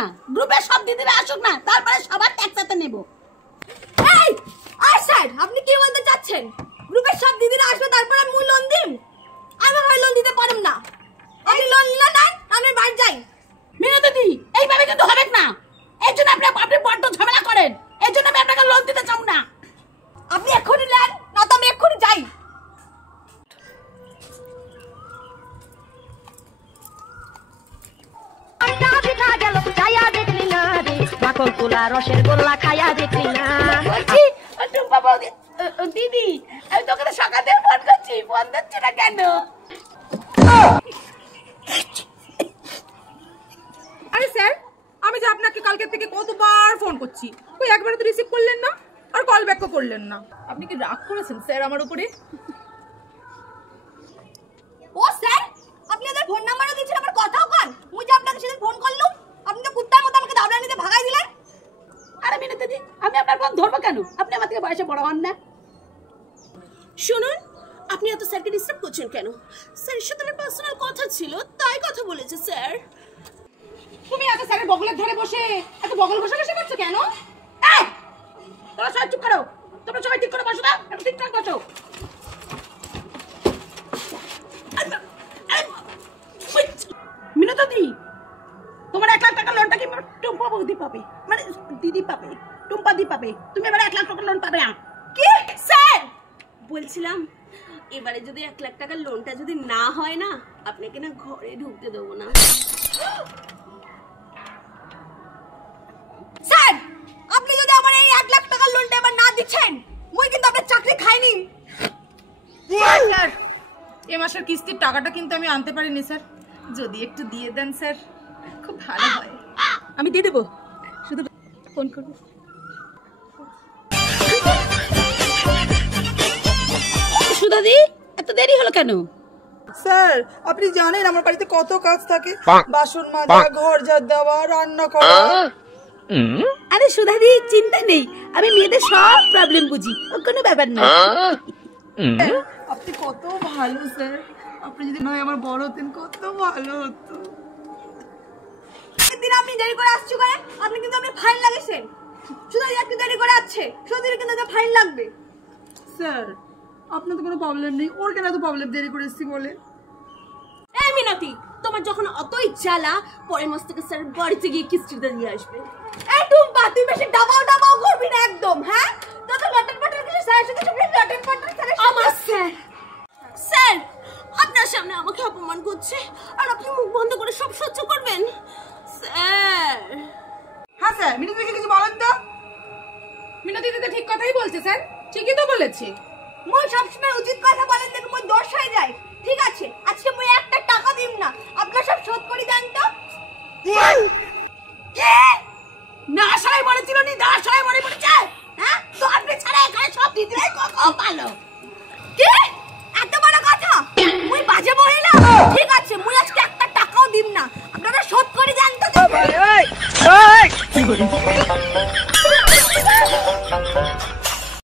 না, গ্রুপের সব দিদিরা আসুক না, তারপরে সবার একসাথে নেব। এই আর স্যার আপনি কি বলতে চাচ্ছেন? গ্রুপের সব দিদিরা আসবে তারপর আমি লোন দিম? আমি ভাই লোন দিতে পারব না। আমি লোন না নাই, আমি বাড়ি যাই। মিনতি দি, এইভাবে কিন্তু হবে না। এই জন্য আপনি বড্ড ঝামেলা করেন। এই জন্য আমি আপনাকে লোন দিতে চাই না। আপনি এক্ষুনি নেন, না তো আমি এক্ষুনি যাই। রসের গোল্লা খাইয়া দেখলি না। বলছি টুম্পা বৌদি, দিদি আমি তোকে তো সকাল থেকে ফোন করছি, ফোন দিচ্ছে না কেন? আরে স্যার, আমি যে আপনাকে কালকে থেকে কতবার ফোন করছি, ওই একবার তো রিসিভ করলেন না আর কল ব্যাকও করলেন না। আপনি কি রাগ করেছেন স্যার আমার উপরে? ও স্যার, আপনি ওদের ফোন নাম্বারও দিয়েছেন, আবার কথাও কন। মুই যে আপনাকে সেদিন ফোন করলাম, আপনি তো কুত্তার মতো আমাকে দাবড়া নিতে ভাগাই দিলেন। আরে মিনতি দি, আমি আপনার ফোন ধরবো কেন? আপনি আমার থেকে বয়সে বড় হন না। শুনুন, আপনি এত স্যারকে ডিস্টার্ব করছেন কেন? স্যারের সাথে আমার পার্সোনাল কথা ছিল, তাই কথা বলেছে স্যার। তুমি এত স্যারের বগলের ধরে বসে এত বগল ঘষাঘষি করছো কেন? এই তোমরা সবাই চুপ করো, তোমরা সবাই ঠিক করে বসো না, একটু ঠিকঠাক বসো। মিনতি দি, তোমার 1 লাখ টাকা লোনটা কি টুম্পা বৌদি পাবে, মানে দিদি পাবে, টুম্পা দি পাবে। তুমি এবারে 1 লাখ টাকা লোন পাবে না। কি স্যার বলছিলাম, এবারে যদি 1 লাখ টাকার লোনটা যদি না হয় না, আপনাকে না ঘরে ঢুকতে দেবো না। স্যার আপনি যদি আমার এই 1 লাখ টাকার লোনটা এবার না দিচ্ছেন, মুই কিন্তু আপনার চাকরি খাইনি। স্যার এই মাসের কিস্তির টাকাটা কিন্তু আমি আনতে পারিনি স্যার, যদি একটু দিয়ে দেন স্যার খুব ভালো হয়। আমি দিয়ে দেবো, শুধু ফোন করবো। সুধাদি এত দেরি হলো কেন? স্যার আপনি জানেন আমার বাড়িতে কত কাজ থাকে, বাসন মাজা, ঘর ঝাড় দেওয়া, রান্না করা। আরে সুধাদি চিন্তা নেই, আমি মেয়েদের সব প্রবলেম বুঝি, কোনো ব্যাপার না। আপনি কত ভালো স্যার, আপনি যদি নয় আমার বড় হতেন কত ভালো হতো। দিন আপনি দেরি করে আসছো করে, আপনি কিন্তু আপনি ফাইন লাগিয়েছেন। শুধু একটু দেরি করে আসছে, শুধু কিন্তু ফাইন লাগবে। স্যার আপনার তো কোনো প্রবলেম নেই, ওর কেন এত প্রবলেম দেরি করে এসেছি বলে? এই মিনতি, তোমার যখন অতই জ্বালা, পরের মাস থেকে স্যার বাড়িতে গিয়ে কিস্তিটা দিয়ে আসবে। এই টুম্পা, তুই বেশি ডাবাও করবি না একদম, হ্যাঁ? তো লটন পটন কিছু স্যারের সাথে সব লটন পটন স্যারের আমার স্যার, স্যার আপনার সামনে আমাকে অপমান করছে, আর আপনি মুখ বন্ধ করে সব সহ্য করবেন? স্যার হ্যাঁ স্যার, মিনতিকে কিছু বলেন তো। মিনতি দিদি ঠিক কথাই বলছে স্যার, ঠিকই তো বলেছে। মুই সবসময় উচিত কথা বলেন দেখে মুই দোষ হয়ে যায়। ঠিক আছে, আজকে মুই একটা টাকা দিম না, আপনারা সব শোধ করে দেন তো। না সবাই বলেছিল নি, না সবাই মনে পড়েছে। হ্যাঁ তো আপনি ছাড়া এখানে সব দিদিরাই কত ভালো। কি এত বড় কথা? মুই বাজে মহিলা? ঠিক আছে, মুই আজকে একটা টাকাও দিম না, আপনারা শোধ করে দেন তো।